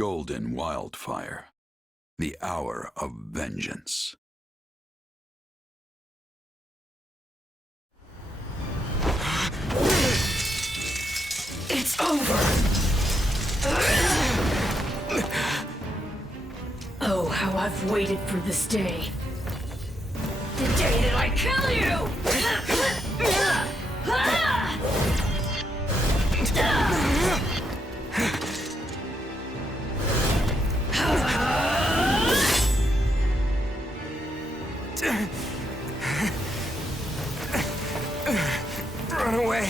Golden Wildfire, the hour of vengeance. It's over! Oh, how I've waited for this day. The day that I kill you! Run away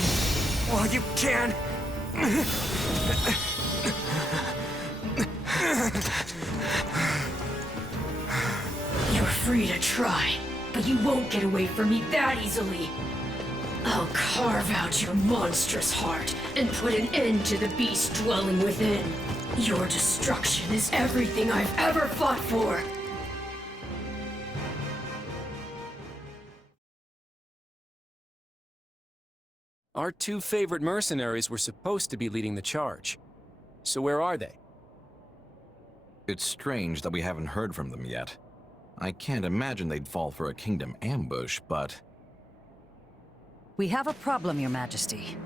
while you can. You're free to try, but you won't get away from me that easily. I'll carve out your monstrous heart and put an end to the beast dwelling within. Your destruction is everything I've ever fought for. Our two favorite mercenaries were supposed to be leading the charge. So where are they? It's strange that we haven't heard from them yet. I can't imagine they'd fall for a kingdom ambush, but... We have a problem, Your Majesty.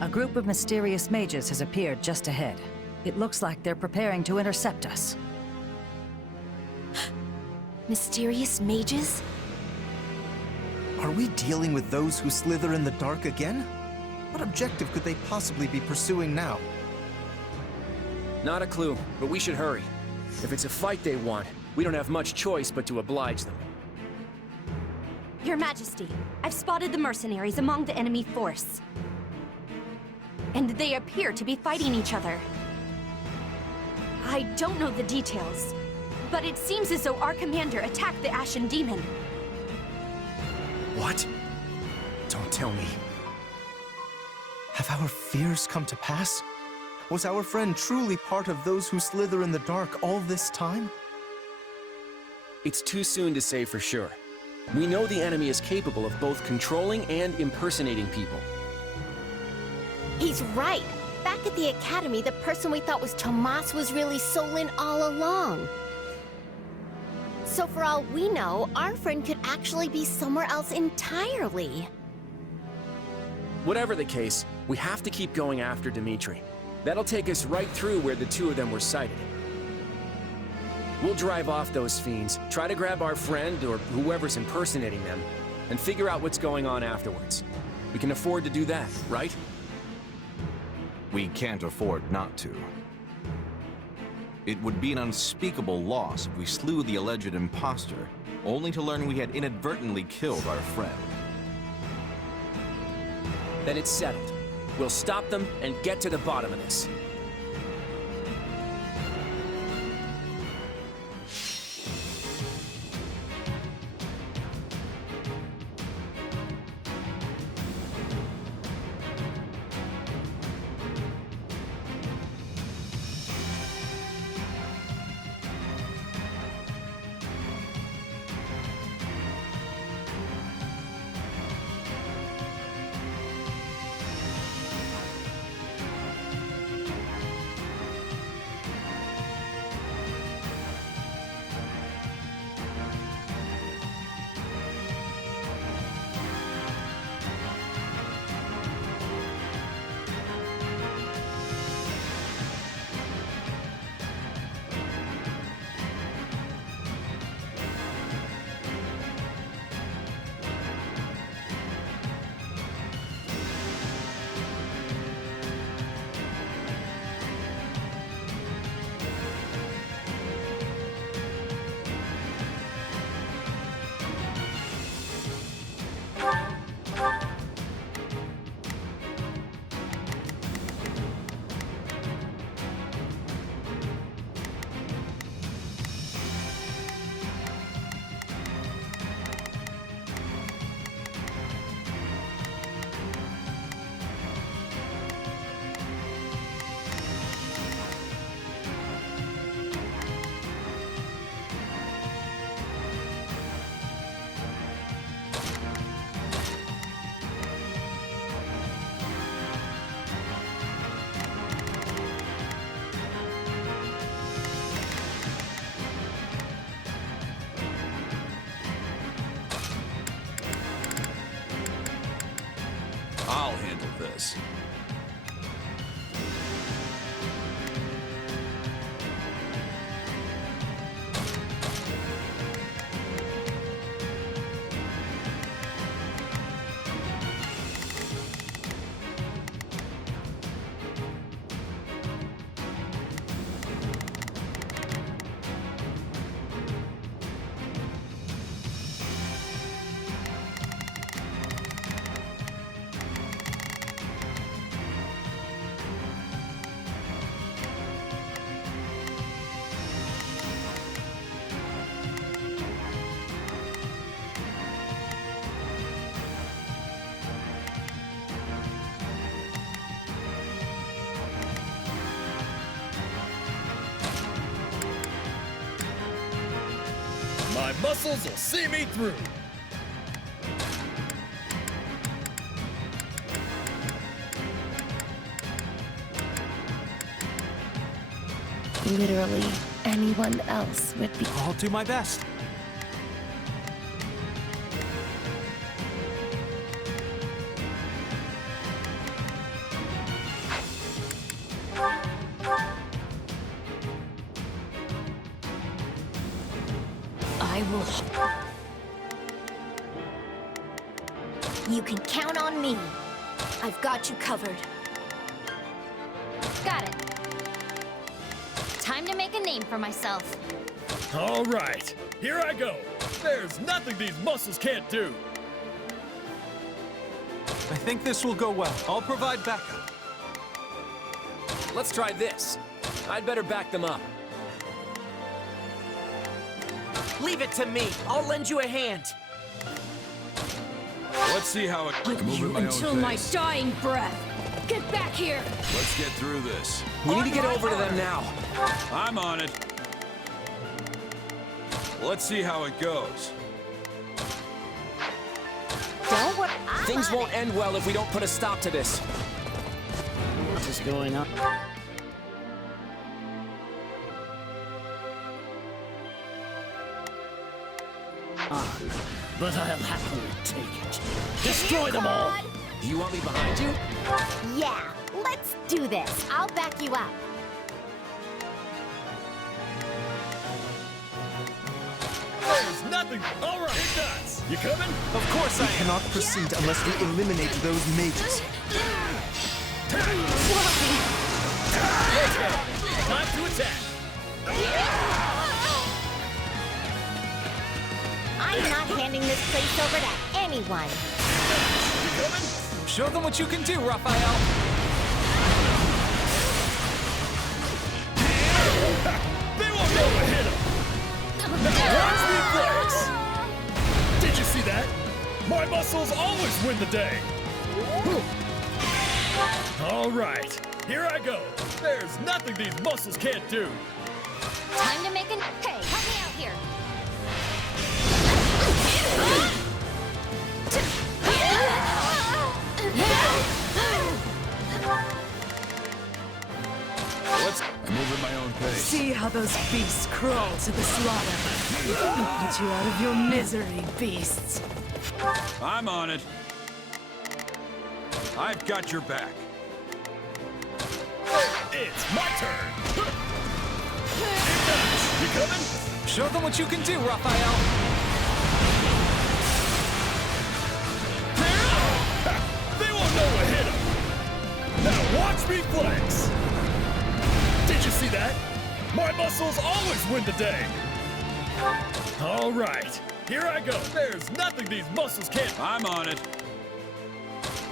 A group of mysterious mages has appeared just ahead. It looks like they're preparing to intercept us. Mysterious mages? Are we dealing with those who slither in the dark again? What objective could they possibly be pursuing now? Not a clue, but we should hurry. If it's a fight they want, we don't have much choice but to oblige them. Your Majesty, I've spotted the mercenaries among the enemy force. And they appear to be fighting each other. I don't know the details, but it seems as though our commander attacked the Ashen Demon. What? Don't tell me. Have our fears come to pass? Was our friend truly part of those who slither in the dark all this time? It's too soon to say for sure. We know the enemy is capable of both controlling and impersonating people. He's right. Back at the Academy, the person we thought was Tomas was really Solin all along. So for all we know, our friend could actually be somewhere else entirely. Whatever the case, we have to keep going after Dimitri. That'll take us right through where the two of them were sighted. We'll drive off those fiends, try to grab our friend or whoever's impersonating them, and figure out what's going on afterwards. We can afford to do that, right? We can't afford not to. It would be an unspeakable loss if we slew the alleged imposter, only to learn we had inadvertently killed our friend. Then it's settled. We'll stop them and get to the bottom of this. does. My muscles will see me through. Literally anyone else would be. I'll do my best. I will. You can count on me. I've got you covered. Got it. Time to make a name for myself. All right, here I go. There's nothing these muscles can't do. I think this will go well. I'll provide backup. Let's try this. I'd better back them up. Leave it to me. I'll lend you a hand. Let's see how it... Hunt I'm moving you my own until my pace. dying breath. Get back here! Let's get through this. We need to get over to them now. I'm on it. Let's see how it goes. Don't worry. Things won't end well if we don't put a stop to this. What is going on? But I'll happily take it. Destroy them all! Do you want me behind you? Yeah, let's do this. I'll back you up. There's nothing. All right, it does. You coming? Of course I cannot proceed unless we eliminate those mages. Time to attack. I'm not handing this place over to anyone. You coming? Show them what you can do, Raphael. They won't know what hit them. Now watch me flex. Did you see that? My muscles always win the day. All right, here I go. There's nothing these muscles can't do. Time to make an. Hey, help me out here. I'm moving my own pace. See how those beasts crawl to the slaughter. Let me put you out of your misery, beasts. I'm on it. I've got your back. It's my turn. It does. You coming? Show them what you can do, Raphael. They won't know what hit them. Now watch me flex. Did you see that? My muscles always win the day. All right, here I go. There's nothing these muscles can't. I'm on it.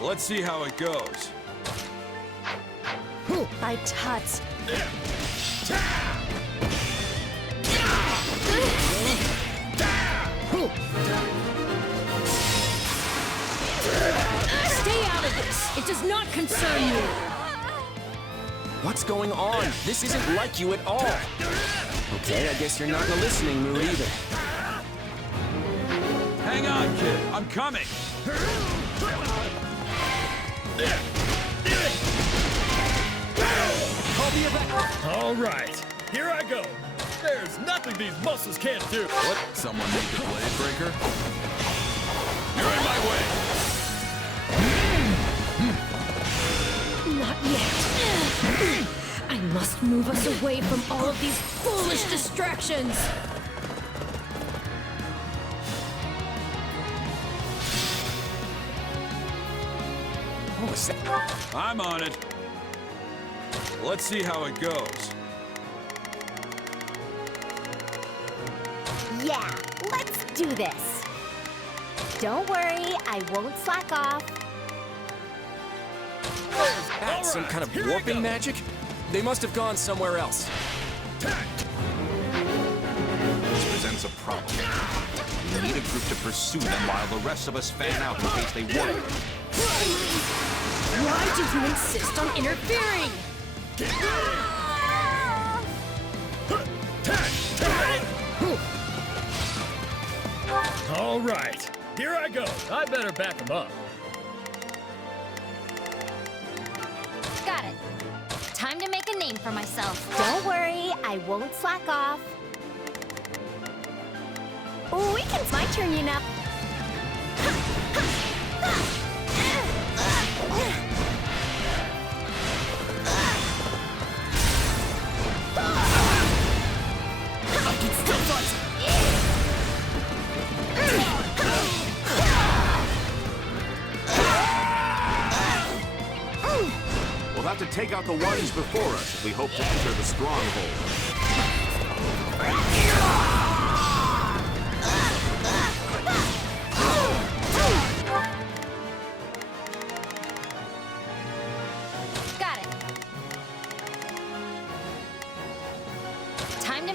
Let's see how it goes. I touch. Stay out of this. It does not concern you. What's going on? This isn't like you at all. Okay, I guess you're not in a listening mood either. Hang on, kid. I'm coming. I'll be back. All right, here I go. There's nothing these muscles can't do. What? Someone make the blade breaker? You're in my way. yet. I must move us away from all of these foolish distractions. What was that? I'm on it. Let's see how it goes. Yeah, let's do this. Don't worry, I won't slack off. That some kind of warping magic? They must have gone somewhere else. This presents a problem. We need a group to pursue them while the rest of us fan out in case they warp. Why do you insist on interfering? All right, here I go. I better back him up. Got it. Time to make a name for myself. Don't worry, I won't slack off. We can. It's my turn, you know. I can still fight. We'll have to take out the ones before us if we hope to enter the stronghold. Got it. Time to...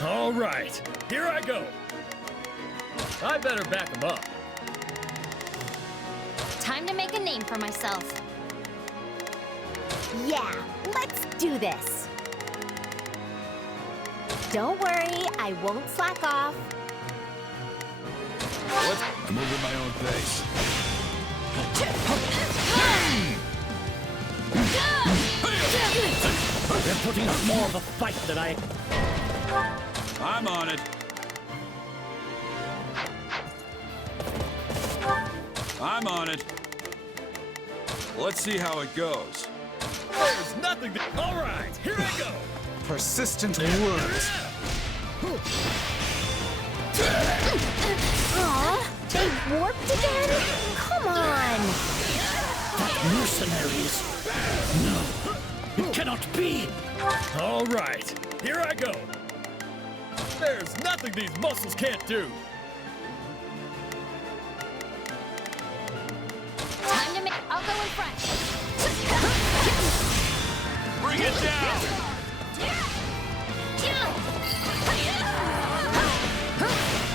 All right, here I go. I better back him up. Time to make a name for myself. Yeah, let's do this. Don't worry, I won't slack off. I move at my own pace. They're putting up more of a fight than I... I'm on it. I'm on it. Let's see how it goes. There's nothing to... All right, here I go. Persistent words. Aw, they warped again? Come on! Mercenaries. No, it cannot be. All right, here I go. There's nothing these muscles can't do. Time to make... I'll go in front. Bring it down!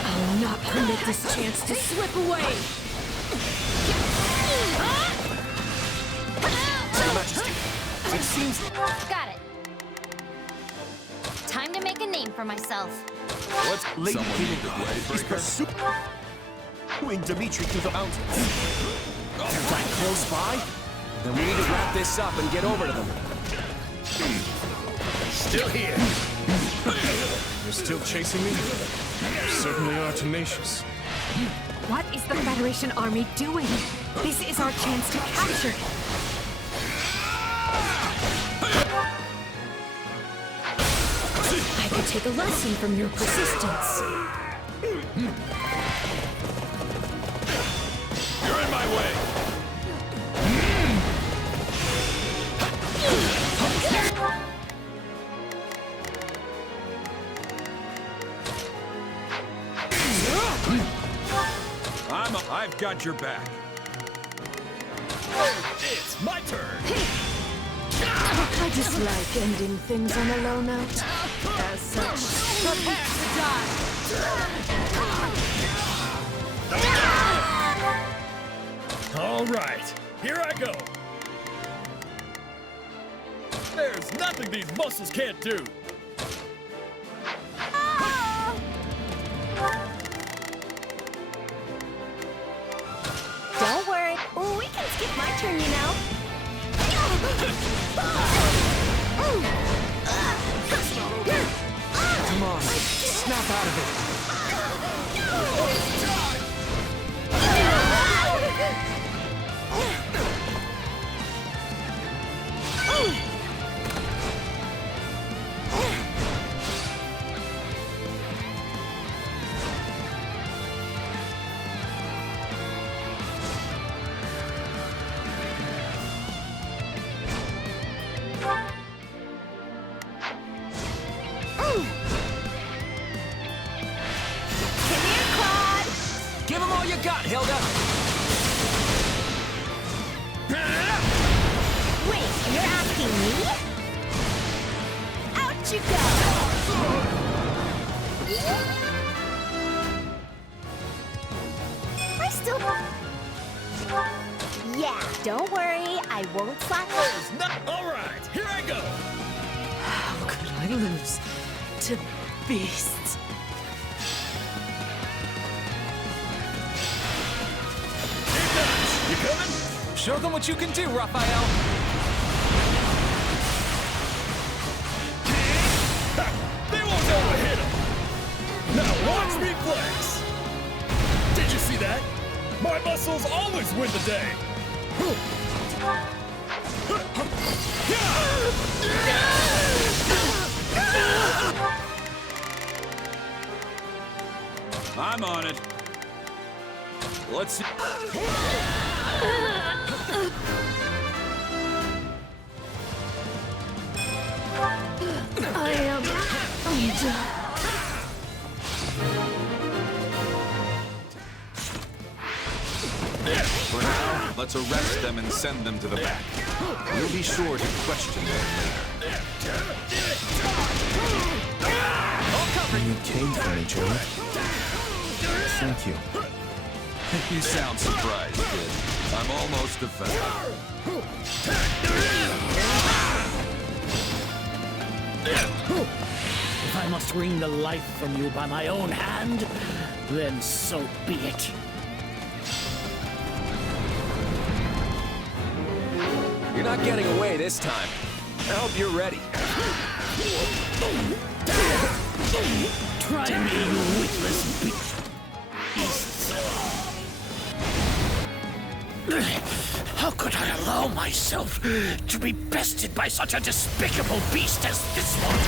I'll not permit this chance to slip away. Your Majesty, it seems... Got it. Time to make a name for myself. Let's Lady someone need the King is blade breaker. pursuing Dimitri through the mountains. They're right close by? Then we need to wrap this up and get over to them. Still here. You're still chasing me? You certainly are tenacious. What is the Federation army doing? This is our chance to capture it. I could take a lesson from your persistence. You're in my way. I've got your back. It's my turn. I just like ending things on a low note. As such, prepare to die. All right, here I go. There's nothing these muscles can't do. Don't worry. Ooh, snap out of it. Give him all you got, Hilda! Wait, you're asking me? Out you go! I still... Yeah, don't worry, I won't slack off. All right, here I go. How could I lose to beasts? You coming? Show them what you can do, Raphael! They won't know to hit him. Now watch me flex. Did you see that? My muscles always win the day. I'm on it. Let's see. I am under. For now, let's arrest them and send them to the back. We'll be sure to question them later. You came for me, Joey. Thank you. You sound surprised, kid. I'm almost offended. If I must wring the life from you by my own hand, then so be it. You're not getting away this time. I hope you're ready. Try me, you witless beasts. How could I allow myself to be bested by such a despicable beast as this one?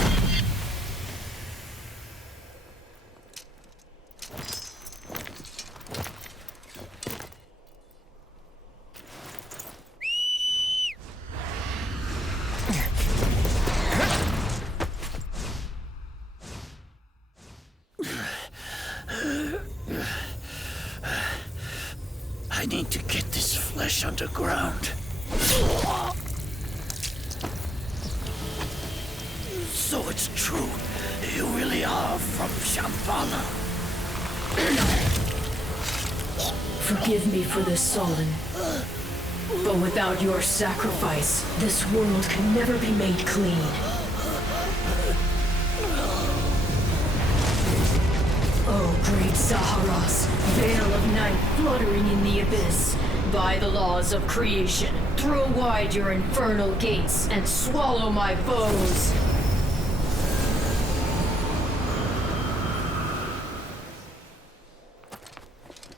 I need to get this flesh underground. So it's true. You really are from Shambhala. Forgive me for this, Solon. But without your sacrifice, this world can never be made clean. Oh, great Zaharas, veil of night fluttering in the abyss. By the laws of creation, throw wide your infernal gates and swallow my foes.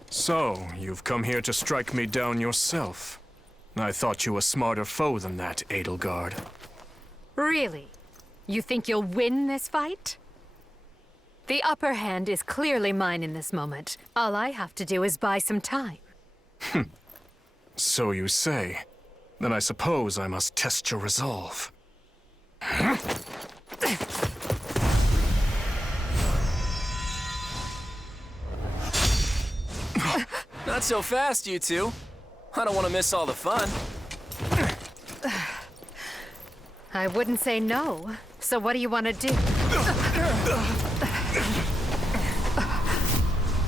So, you've come here to strike me down yourself. I thought you a smarter foe than that, Edelgard. Really? You think you'll win this fight? The upper hand is clearly mine in this moment. All I have to do is buy some time. So you say. Then I suppose I must test your resolve. Not so fast, you two. I don't want to miss all the fun. I wouldn't say no. So what do you want to do?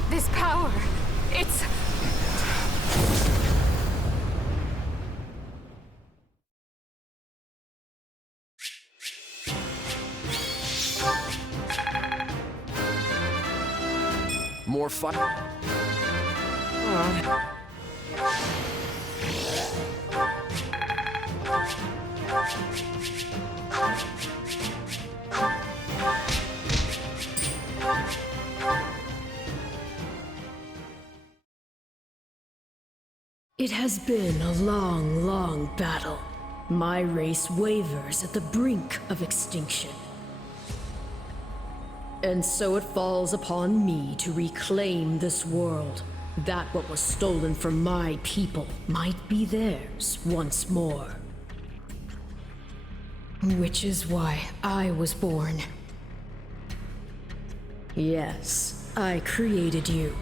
This power, it's... More fire. It has been a long, long battle. My race wavers at the brink of extinction. And so it falls upon me to reclaim this world, that what was stolen from my people might be theirs once more. Which is why I was born. Yes, I created you.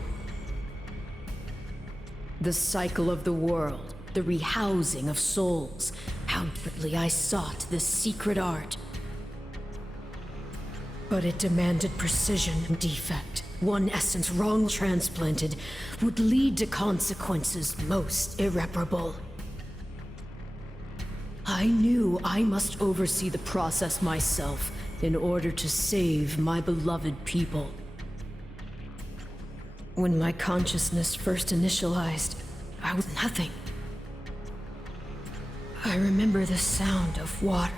The cycle of the world, the rehousing of souls. How desperately I sought this secret art. But it demanded precision and defect. One essence wrong transplanted would lead to consequences most irreparable. I knew I must oversee the process myself in order to save my beloved people. When my consciousness first initialized, I was nothing. I remember the sound of water,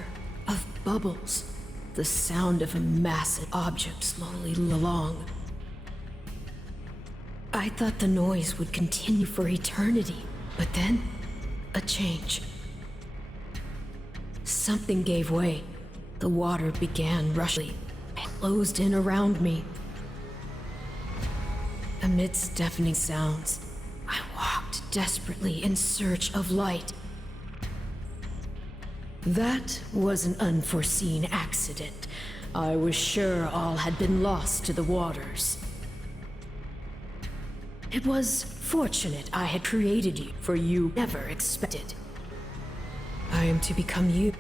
of bubbles, the sound of a massive object slowly along. I thought the noise would continue for eternity, but then, a change. Something gave way. The water began rushing and closed in around me. Amidst deafening sounds, I walked desperately in search of light. That was an unforeseen accident. I was sure all had been lost to the waters. It was fortunate I had created you, for you never expected. I am to become you.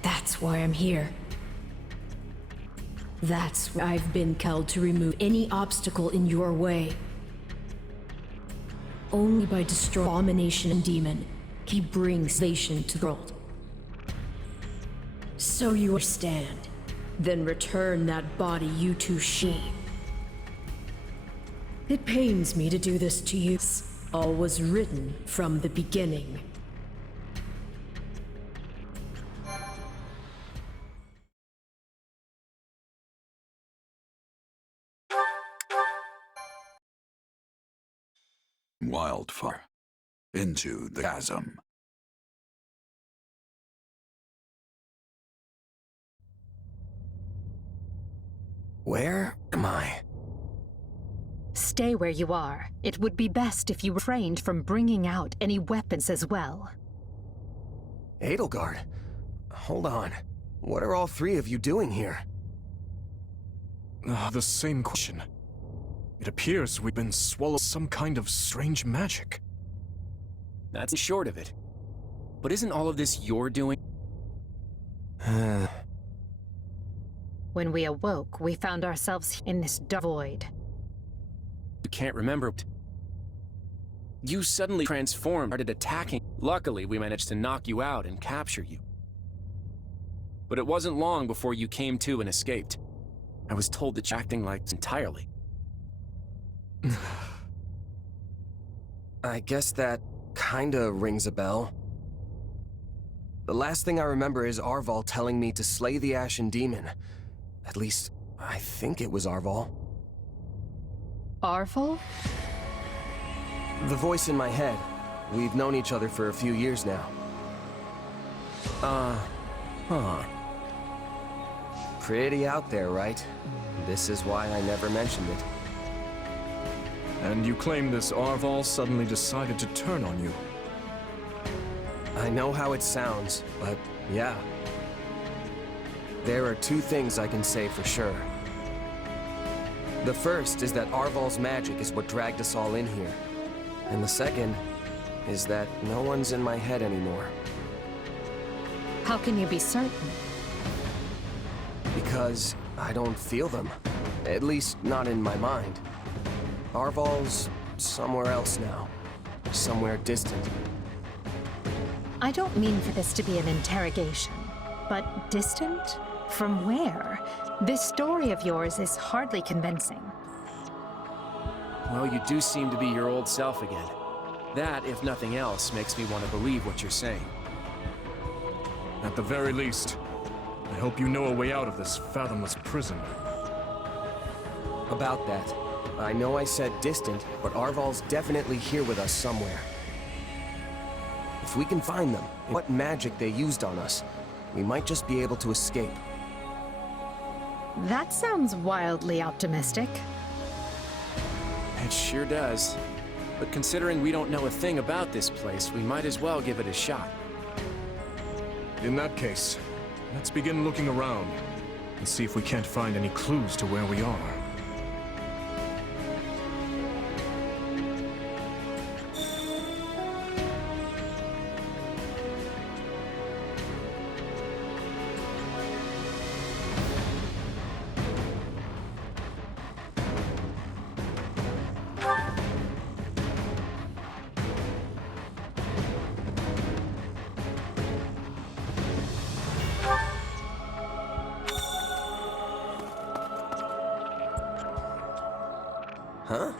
That's why I'm here. That's why I've been called to remove any obstacle in your way. Only by destroying abomination and demon can he bring salvation to the world. So you understand. Then return that body you to she. It pains me to do this to you. All was written from the beginning. Wildfire. Into the chasm. Where am I? Stay where you are. It would be best if you refrained from bringing out any weapons as well. Edelgard, hold on. What are all three of you doing here? The same question. It appears we've been swallowed some kind of strange magic. That's the short of it. But isn't all of this your doing? When we awoke, we found ourselves in this dark void. You can't remember. You suddenly transformed, started attacking. Luckily, we managed to knock you out and capture you. But it wasn't long before you came to and escaped. I was told that you're acting like entirely. I guess that kinda rings a bell. The last thing I remember is Arval telling me to slay the Ashen Demon. At least, I think it was Arval. Arval? The voice in my head. We've known each other for a few years now. Pretty out there, right? This is why I never mentioned it. And you claim this Arval suddenly decided to turn on you. I know how it sounds, but yeah. There are two things I can say for sure. The first is that Arval's magic is what dragged us all in here. And the second is that no one's in my head anymore. How can you be certain? Because I don't feel them. At least not in my mind. Arval's somewhere else now. Somewhere distant. I don't mean for this to be an interrogation, but distant? From where? This story of yours is hardly convincing. Well, you do seem to be your old self again. That, if nothing else, makes me want to believe what you're saying. At the very least, I hope you know a way out of this fathomless prison. About that, I know I said distant, but Arval's definitely here with us somewhere. If we can find them, and what magic they used on us, we might just be able to escape. That sounds wildly optimistic. It sure does. But considering we don't know a thing about this place, we might as well give it a shot. In that case, let's begin looking around and see if we can't find any clues to where we are. Huh?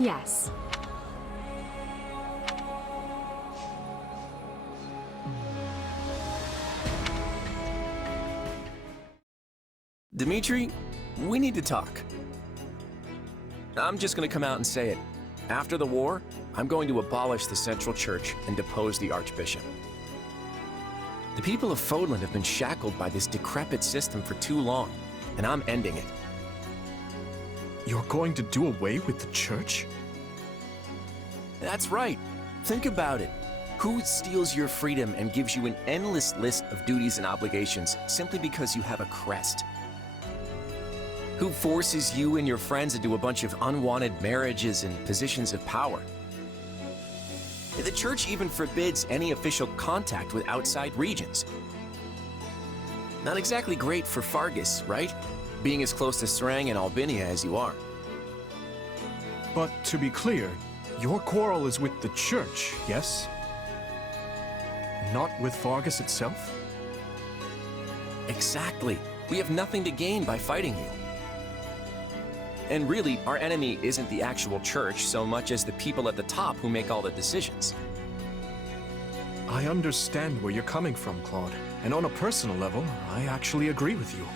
Yes. Dimitri, we need to talk. I'm just gonna come out and say it. After the war, I'm going to abolish the Central Church and depose the Archbishop. The people of Fodland have been shackled by this decrepit system for too long, and I'm ending it. You're going to do away with the church? That's right. Think about it. Who steals your freedom and gives you an endless list of duties and obligations simply because you have a crest? Who forces you and your friends into a bunch of unwanted marriages and positions of power? The church even forbids any official contact with outside regions. Not exactly great for Fargus, right? Being as close to Serang and Albinia as you are. But to be clear, your quarrel is with the church, yes? Not with Fargus itself? Exactly. We have nothing to gain by fighting you. And really, our enemy isn't the actual church so much as the people at the top who make all the decisions. I understand where you're coming from, Claude. And on a personal level, I actually agree with you.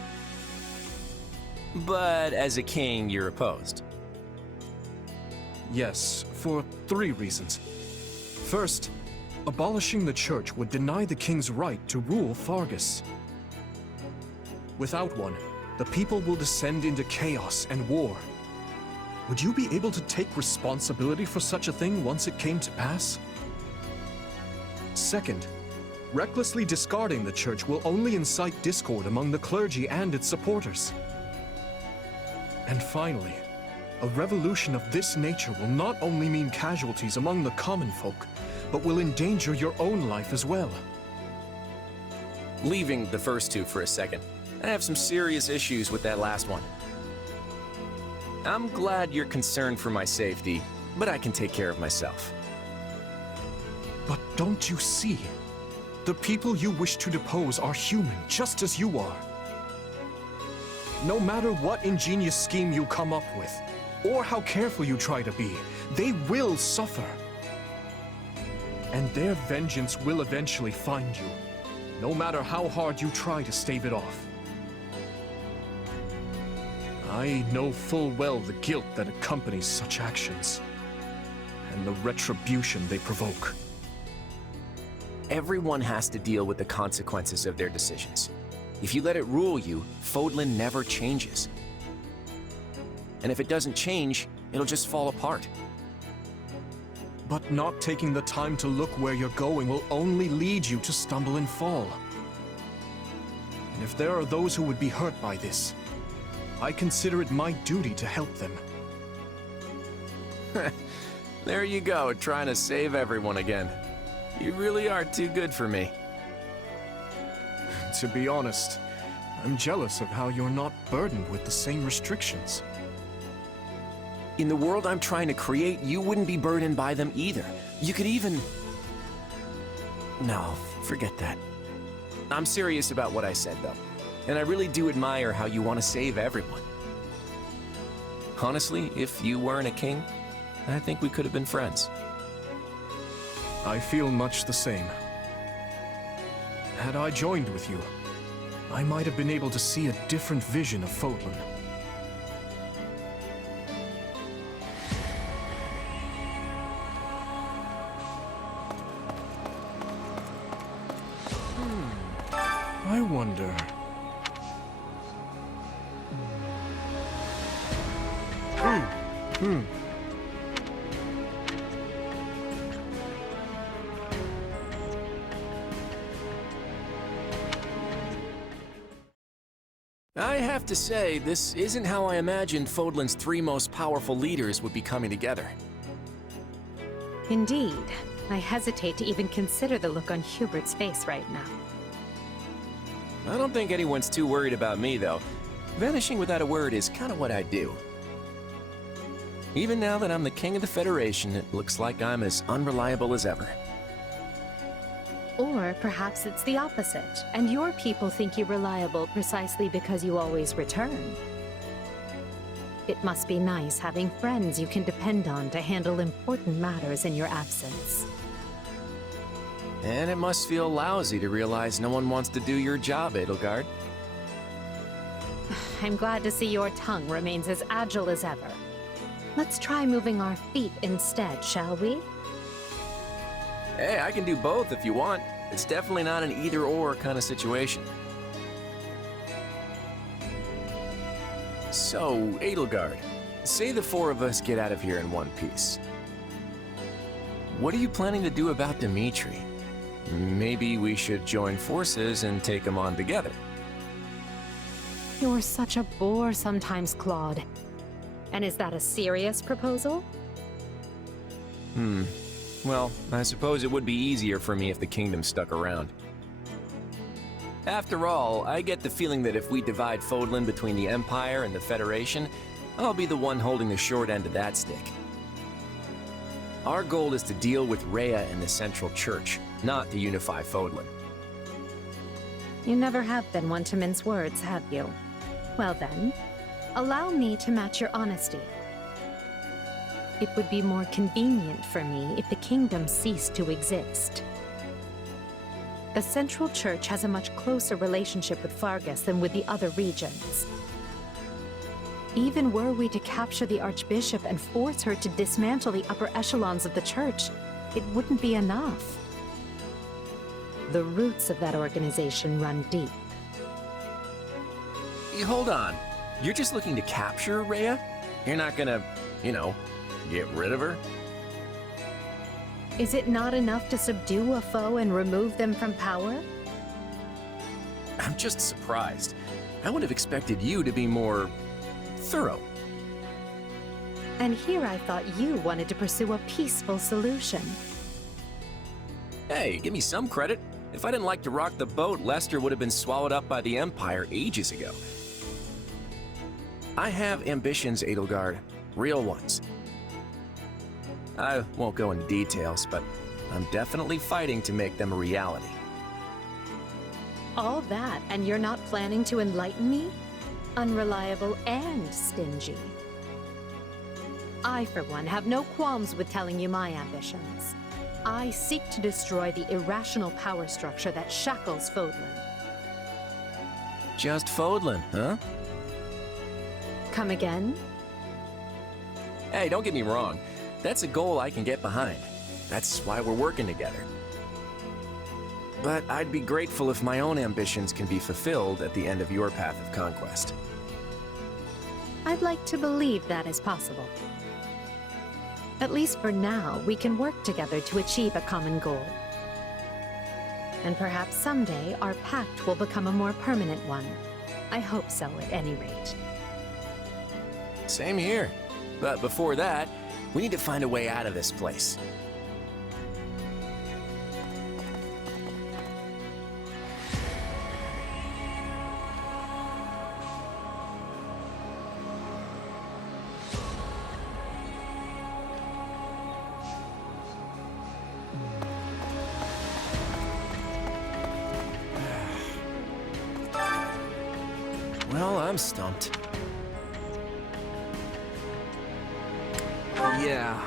But as a king, you're opposed. Yes, for 3 reasons. First, abolishing the church would deny the king's right to rule Fargus. Without one, the people will descend into chaos and war. Would you be able to take responsibility for such a thing once it came to pass? Second, recklessly discarding the church will only incite discord among the clergy and its supporters. And finally, a revolution of this nature will not only mean casualties among the common folk, but will endanger your own life as well. Leaving the first 2 for a second, I have some serious issues with that last one. I'm glad you're concerned for my safety, but I can take care of myself. But don't you see? The people you wish to depose are human, just as you are. No matter what ingenious scheme you come up with, or how careful you try to be, they will suffer. And their vengeance will eventually find you, no matter how hard you try to stave it off. I know full well the guilt that accompanies such actions, and the retribution they provoke. Everyone has to deal with the consequences of their decisions. If you let it rule you, Fodlan never changes. And if it doesn't change, it'll just fall apart. But not taking the time to look where you're going will only lead you to stumble and fall. And if there are those who would be hurt by this, I consider it my duty to help them. There you go, trying to save everyone again. You really are too good for me. To be honest, I'm jealous of how you're not burdened with the same restrictions. In the world I'm trying to create, you wouldn't be burdened by them either. You could even... No, forget that. I'm serious about what I said, though. And I really do admire how you want to save everyone. Honestly, if you weren't a king, I think we could have been friends. I feel much the same. Had I joined with you, I might have been able to see a different vision of Fodlan. I wonder... I have to say, this isn't how I imagined Fodlan's 3 most powerful leaders would be coming together. Indeed. I hesitate to even consider the look on Hubert's face right now. I don't think anyone's too worried about me, though. Vanishing without a word is kind of what I do. Even now that I'm the king of the Federation, it looks like I'm as unreliable as ever. Or perhaps it's the opposite, and your people think you reliable precisely because you always return. It must be nice having friends you can depend on to handle important matters in your absence. And it must feel lousy to realize no one wants to do your job, Edelgard. I'm glad to see your tongue remains as agile as ever. Let's try moving our feet instead, shall we? Hey, I can do both if you want. It's definitely not an either-or kind of situation. So, Edelgard, say the 4 of us get out of here in one piece. What are you planning to do about Dimitri? Maybe we should join forces and take him on together. You're such a bore sometimes, Claude. And is that a serious proposal? Well, I suppose it would be easier for me if the kingdom stuck around. After all, I get the feeling that if we divide Fodlan between the Empire and the Federation, I'll be the one holding the short end of that stick. Our goal is to deal with Rhea and the Central Church, not to unify Fodlan. You never have been one to mince words, have you? Well then, allow me to match your honesty. It would be more convenient for me if the kingdom ceased to exist. The Central Church has a much closer relationship with Fargus than with the other regions. Even were we to capture the Archbishop and force her to dismantle the upper echelons of the Church, it wouldn't be enough. The roots of that organization run deep. Hold on. You're just looking to capture Rhea? You're not gonna, get rid of her? Is it not enough to subdue a foe and remove them from power? I'm just surprised. I would have expected you to be more thorough. And here I thought you wanted to pursue a peaceful solution. Hey, give me some credit. If I didn't like to rock the boat, Lester would have been swallowed up by the Empire ages ago. I have ambitions, Edelgard. Real ones. I won't go into details, but I'm definitely fighting to make them a reality. All that, and you're not planning to enlighten me? Unreliable and stingy. I, for one, have no qualms with telling you my ambitions. I seek to destroy the irrational power structure that shackles Fodlan. Just Fodlan, huh? Come again? Hey, don't get me wrong. That's a goal I can get behind. That's why we're working together. But I'd be grateful if my own ambitions can be fulfilled at the end of your path of conquest. I'd like to believe that is possible. At least for now, we can work together to achieve a common goal. And perhaps someday our pact will become a more permanent one. I hope so, at any rate. Same here. But before that, we need to find a way out of this place. Well, I'm stumped. Yeah.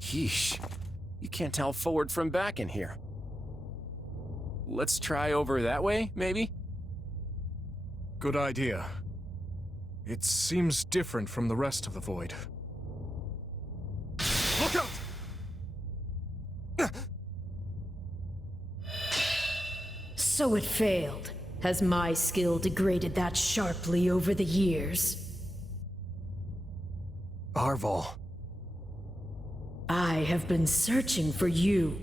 Yeesh. You can't tell forward from back in here. Let's try over that way, maybe? Good idea. It seems different from the rest of the void. Look out! So it failed. Has my skill degraded that sharply over the years? Arval. I have been searching for you.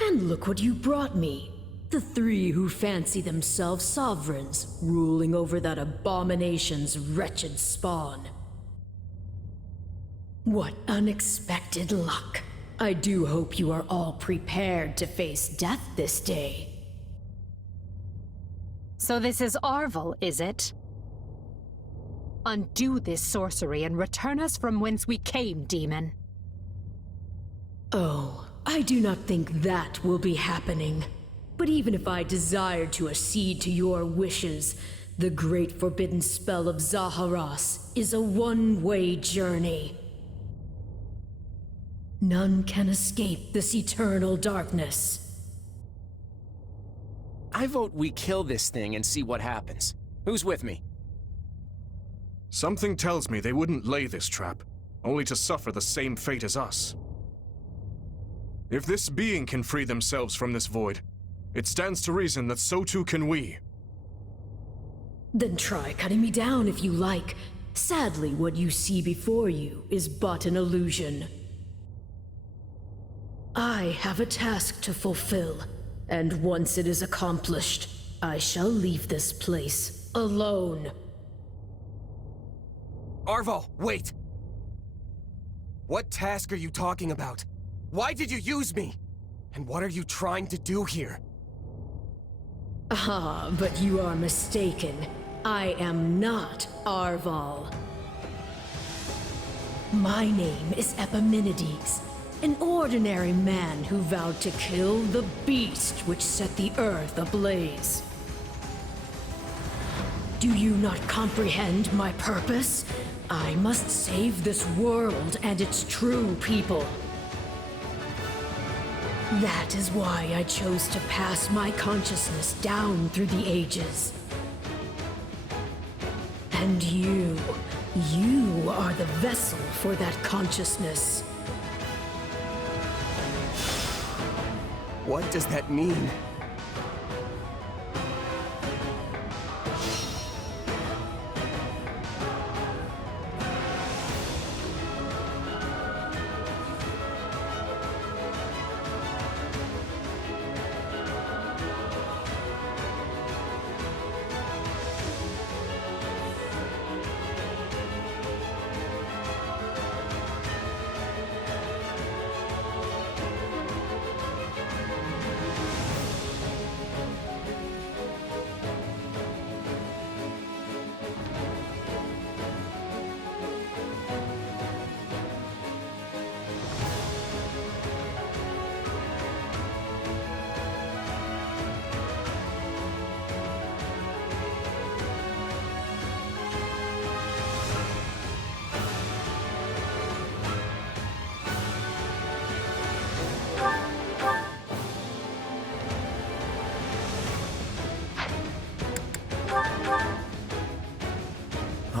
And look what you brought me. The three who fancy themselves sovereigns, ruling over that abomination's wretched spawn. What unexpected luck. I do hope you are all prepared to face death this day. So this is Arval, is it? Undo this sorcery and return us from whence we came, demon. Oh, I do not think that will be happening. But even if I desired to accede to your wishes, the great forbidden spell of Zaharas is a one-way journey. None can escape this eternal darkness. I vote we kill this thing and see what happens. Who's with me? Something tells me they wouldn't lay this trap, only to suffer the same fate as us. If this being can free themselves from this void, it stands to reason that so too can we. Then try cutting me down if you like. Sadly, what you see before you is but an illusion. I have a task to fulfill, and once it is accomplished, I shall leave this place alone. Arval, wait! What task are you talking about? Why did you use me? And what are you trying to do here? Ah, but you are mistaken. I am not Arval. My name is Epimenides, an ordinary man who vowed to kill the beast which set the earth ablaze. Do you not comprehend my purpose? I must save this world and its true people. That is why I chose to pass my consciousness down through the ages. And you are the vessel for that consciousness. What does that mean?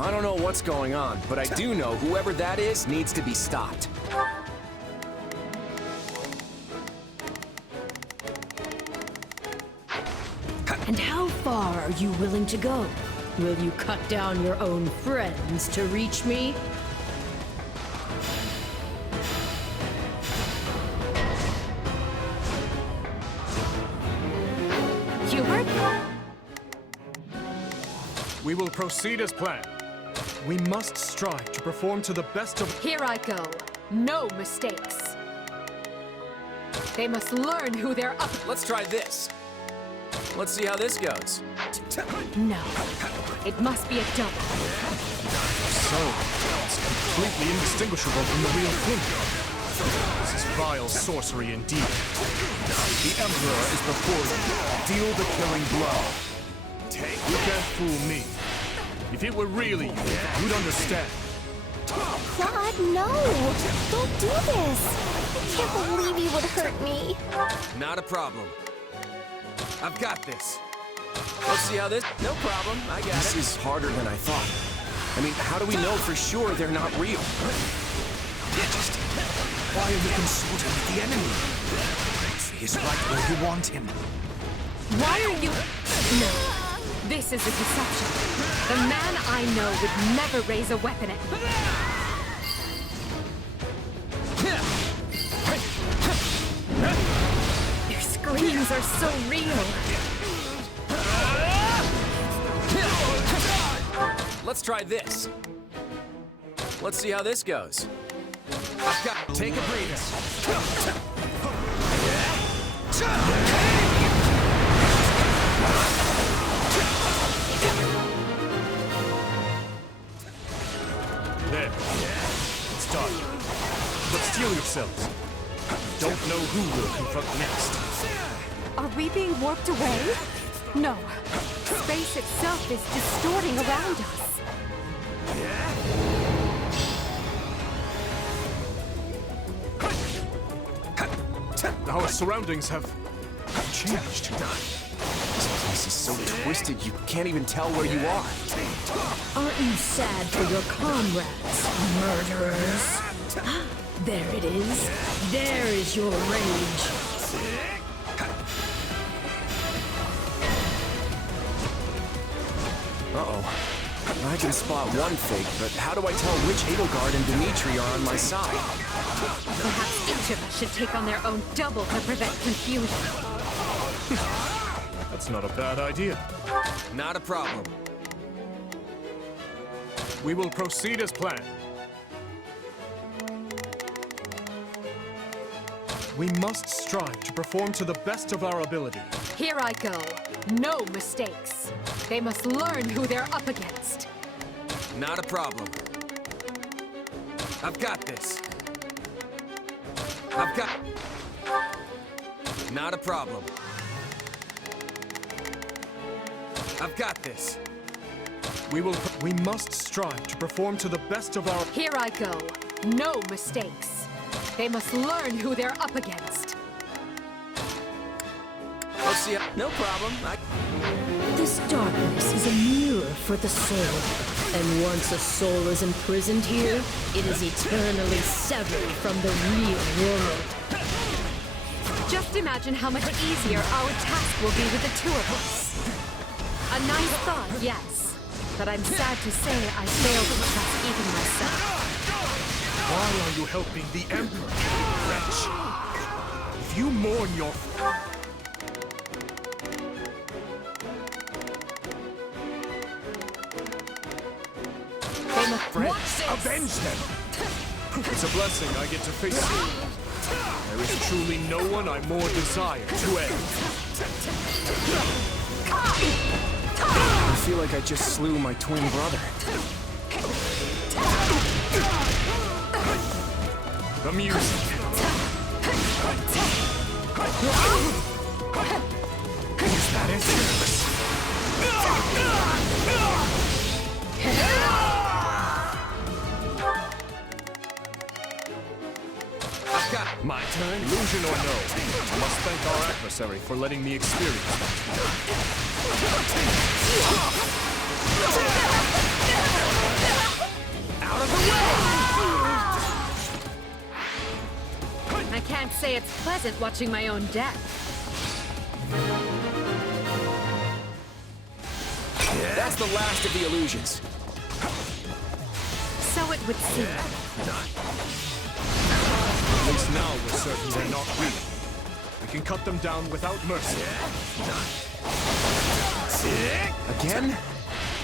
I don't know what's going on, but I do know whoever that is needs to be stopped. And how far are you willing to go? Will you cut down your own friends to reach me? We will proceed as planned. We must strive to perform to the best of... Here I go. No mistakes. They must learn who they're up... Let's try this. Let's see how this goes. No. It must be a double. So, it's completely indistinguishable from the real thing. This is vile sorcery indeed. The Emperor is before you. Deal the killing blow. You can't fool me. If it were really you, you'd understand. Claude, no! Don't do this! I can't believe you would hurt me. Not a problem. I've got this. Let's see how this... No problem, I got it. This is harder than I thought. I mean, how do we know for sure they're not real? Majesty, why are you consulting with the enemy? He is right where you want him. Why are you... No. This is a deception. The man I know would never raise a weapon at me. Their screams are so real. Let's try this. Let's see how this goes. I've got... Take a breather. There. It's dark. But steel yourselves. Don't know who will confront next. Are we being warped away? No. Space itself is distorting around us. Our surroundings have changed. This place is so twisted, you can't even tell where you are. Aren't you sad for your comrades, murderers? There it is. There is your rage. Uh-oh. I can spot one fake, but how do I tell which Edelgard and Dimitri are on my side? Perhaps each of us should take on their own double to prevent confusion. That's not a bad idea. Not a problem. We will proceed as planned. We must strive to perform to the best of our ability. Here I go. No mistakes. They must learn who they're up against. Not a problem. I've got this. I've got... Not a problem. I've got this. We must strive to perform to the best of our... Here I go. No mistakes. They must learn who they're up against. Let's see. No problem. This darkness is a mirror for the soul. And once a soul is imprisoned here, it is eternally severed from the real world. Just imagine how much easier our task will be with the two of us. A nice thought, yes. But I'm sad to say I failed to trust even myself. Why are you helping the Emperor, wretch? If you mourn your... Friends, avenge them! It's a blessing I get to face you. There is truly no one I more desire to end. I feel like I just slew my twin brother. The music. Is that it? My turn? Illusion or no, I must thank our adversary for letting me experience that. Out of the way! I can't say it's pleasant watching my own death. That's the last of the illusions. So it would seem. At least now we're certain they're not weak. We can cut them down without mercy. Again?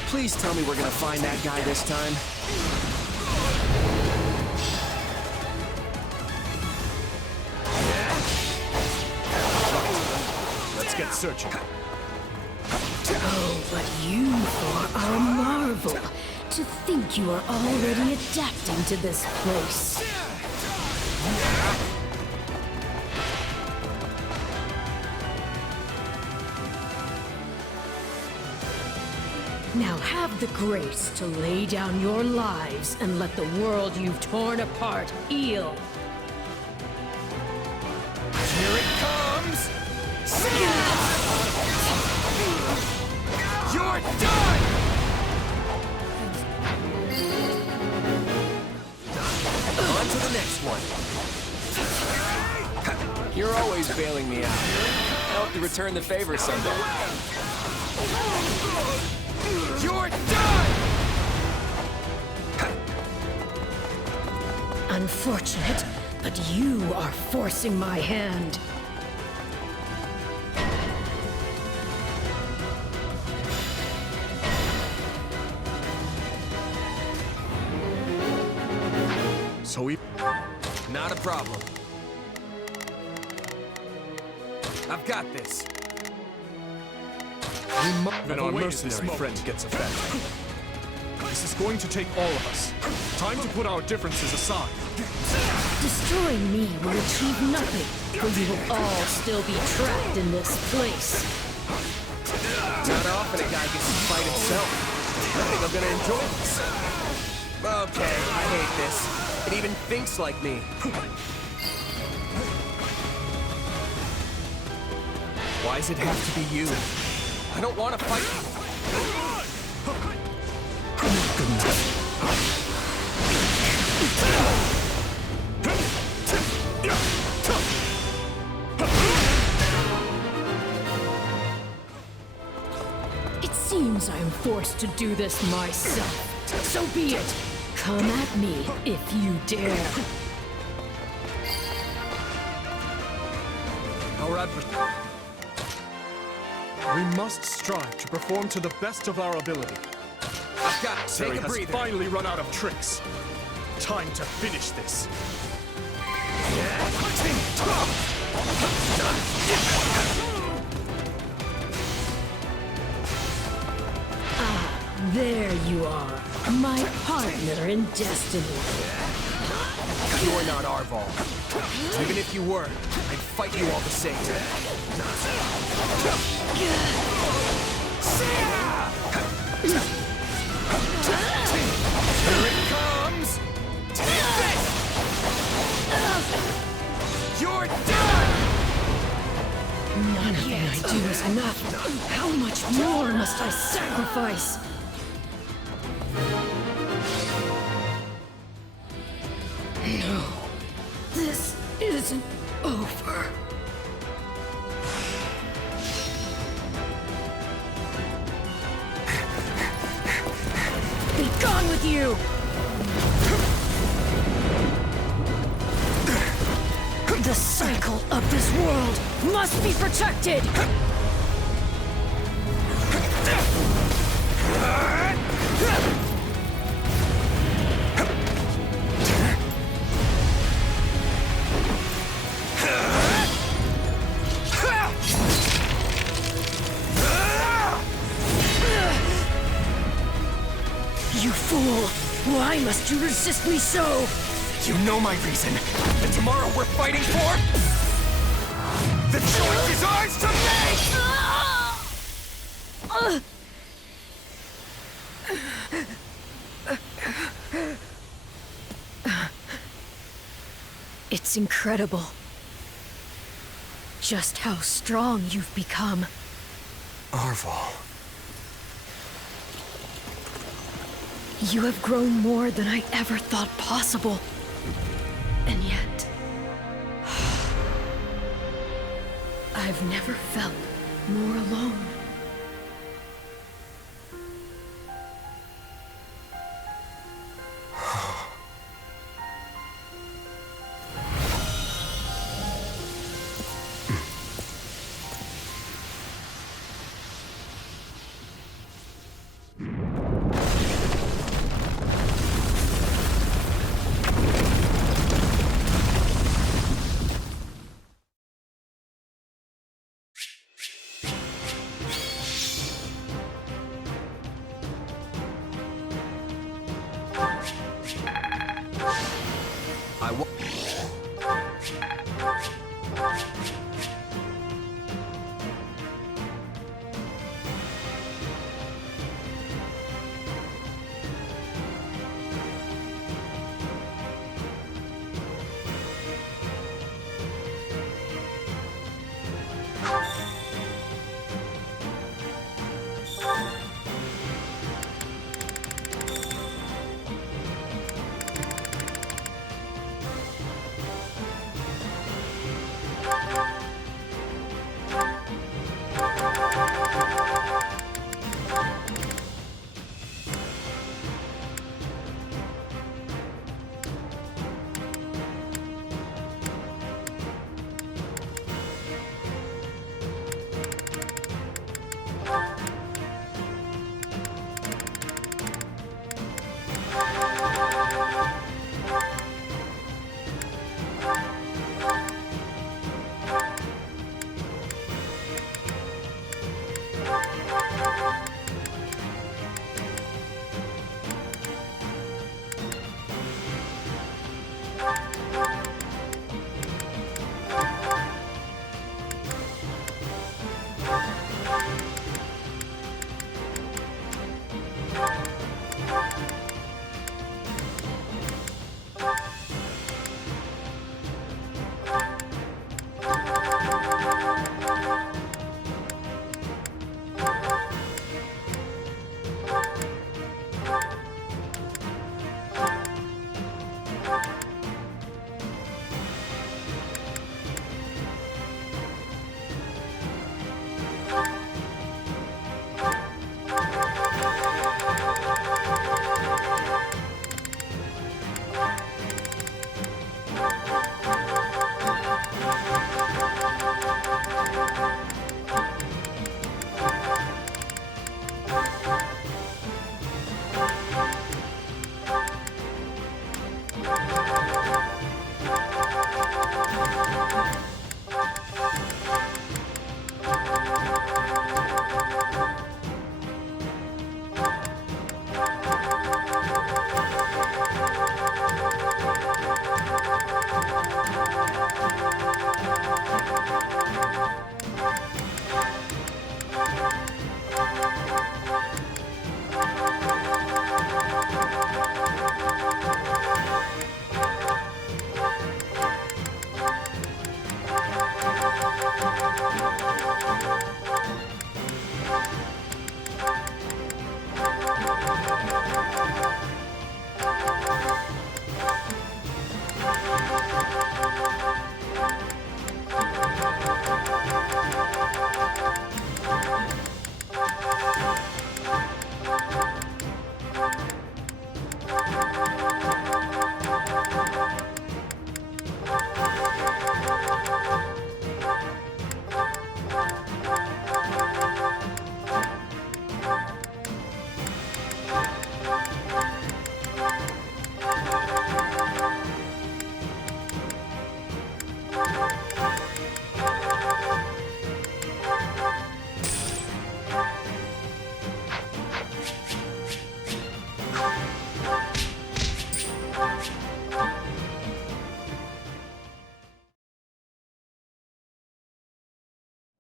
Please tell me we're gonna find that guy this time. Let's get searching. Oh, but you four are a marvel. To think you are already adapting to this place. Now have the grace to lay down your lives and let the world you've torn apart heal. Here it comes! You're done! On to the next one. You're always bailing me out. I hope to return the favor someday. You're done! Unfortunate, but you are forcing my hand. So we... Not a problem. I've got this. We must... Even our mercenary friend gets offended. This is going to take all of us. Time to put our differences aside. Destroying me will achieve nothing, for you will all still be trapped in this place. Not often a guy gets to fight himself. I think I'm gonna enjoy this. Okay, I hate this. It even thinks like me. Why does it have to be you? I don't want to fight. Good enough. It seems I am forced to do this myself. So be it. Come at me if you dare. Our adversary. We must strive to perform to the best of our ability. I've got to take a breather. Has finally run out of tricks. Time to finish this. There you are, my partner in destiny. You're not Arval. Even if you were, I'd fight you all the same. Here it comes! Take this! You're done! Nothing I do is enough. How much more must I sacrifice? No, this isn't over. Be gone with you! The cycle of this world must be protected! You fool! Why must you resist me so? You know my reason. And tomorrow we're fighting for... The choice is ours to make! It's incredible. Just how strong you've become. Arval. You have grown more than I ever thought possible. And yet... I've never felt more alone.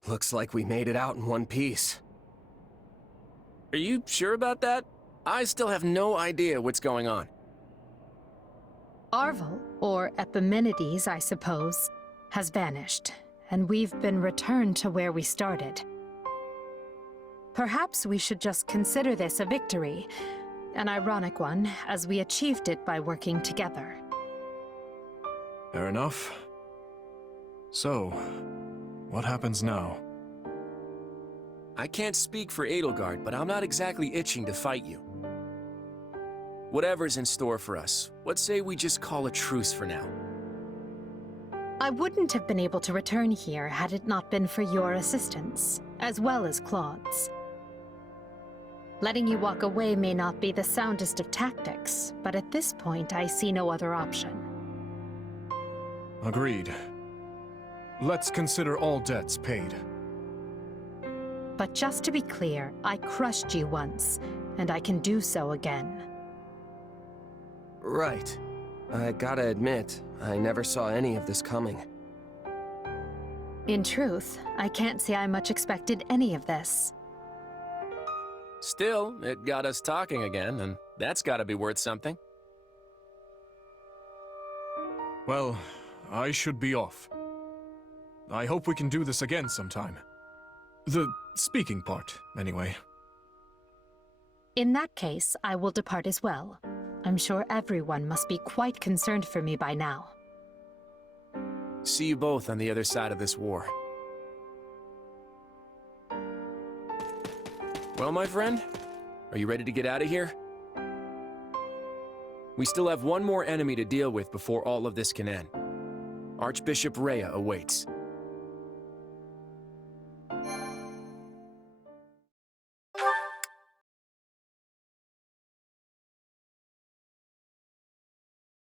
Looks like we made it out in one piece. Are you sure about that? I still have no idea what's going on. Arval, or Epimenides, I suppose, has vanished, and we've been returned to where we started. Perhaps we should just consider this a victory, an ironic one, as we achieved it by working together. Fair enough. So, what happens now? I can't speak for Edelgard, but I'm not exactly itching to fight you. Whatever's in store for us, what say we just call a truce for now? I wouldn't have been able to return here had it not been for your assistance, as well as Claude's. Letting you walk away may not be the soundest of tactics, but at this point I see no other option. Agreed. Let's consider all debts paid. But just to be clear, I crushed you once, and I can do so again. Right. I gotta admit, I never saw any of this coming. In truth, I can't say I much expected any of this. Still, it got us talking again, and that's gotta be worth something. Well, I should be off. I hope we can do this again sometime. The speaking part, anyway. In that case, I will depart as well. I'm sure everyone must be quite concerned for me by now. See you both on the other side of this war. Well, my friend, are you ready to get out of here? We still have one more enemy to deal with before all of this can end. Archbishop Rhea awaits.